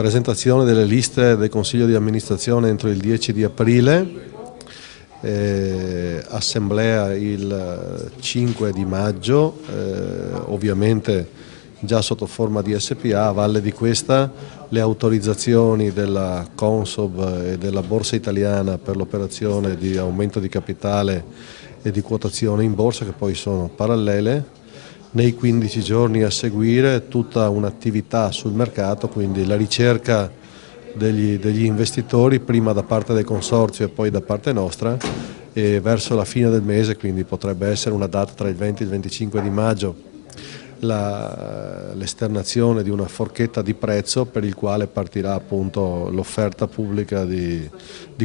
Presentazione delle liste del Consiglio di amministrazione entro il 10 di aprile, assemblea il 5 di maggio, ovviamente già sotto forma di SPA. A valle di questa le autorizzazioni della Consob e della Borsa Italiana per l'operazione di aumento di capitale e di quotazione in borsa, che poi sono parallele. Nei 15 giorni a seguire tutta un'attività sul mercato, quindi la ricerca degli investitori, prima da parte del consorzio e poi da parte nostra, e verso la fine del mese, quindi potrebbe essere una data tra il 20 e il 25 di maggio, l'esternazione di una forchetta di prezzo per il quale partirà appunto l'offerta pubblica di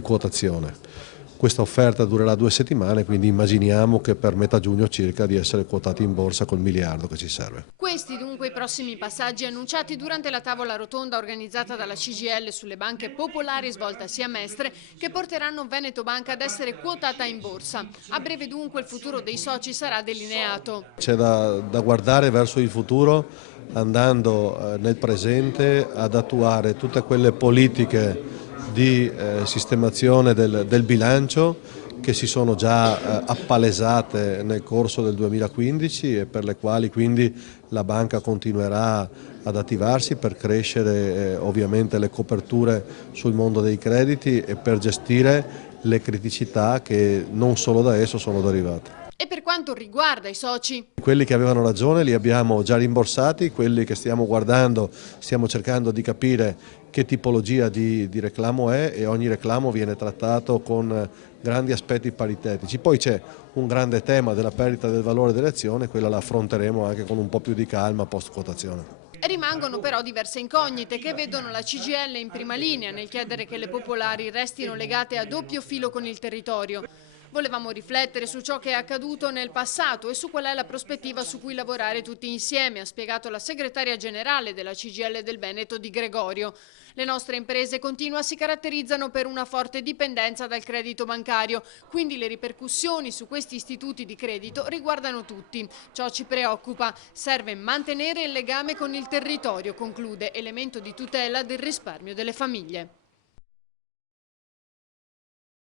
quotazione. Questa offerta durerà 2 settimane, quindi immaginiamo che per metà giugno circa di essere quotati in borsa col miliardo che ci serve. Questi dunque i prossimi passaggi annunciati durante la tavola rotonda organizzata dalla CGIL sulle banche popolari svoltasi a Mestre, che porteranno Veneto Banca ad essere quotata in borsa. A breve dunque il futuro dei soci sarà delineato. C'è da guardare verso il futuro, andando nel presente ad attuare tutte quelle politiche di sistemazione del bilancio che si sono già appalesate nel corso del 2015 e per le quali quindi la banca continuerà ad attivarsi per crescere ovviamente le coperture sul mondo dei crediti e per gestire le criticità che non solo da esso sono derivate. E per quanto riguarda i soci? Quelli che avevano ragione li abbiamo già rimborsati, quelli che stiamo guardando, stiamo cercando di capire che tipologia di reclamo è, e ogni reclamo viene trattato con grandi aspetti paritetici. Poi c'è un grande tema della perdita del valore delle azioni, quella la affronteremo anche con un po' più di calma post quotazione. Rimangono però diverse incognite che vedono la CGIL in prima linea nel chiedere che le popolari restino legate a doppio filo con il territorio. Volevamo riflettere su ciò che è accaduto nel passato e su qual è la prospettiva su cui lavorare tutti insieme, ha spiegato la segretaria generale della CGIL del Veneto Di Gregorio. Le nostre imprese continua si caratterizzano per una forte dipendenza dal credito bancario, quindi le ripercussioni su questi istituti di credito riguardano tutti. Ciò ci preoccupa. Serve mantenere il legame con il territorio, conclude, elemento di tutela del risparmio delle famiglie.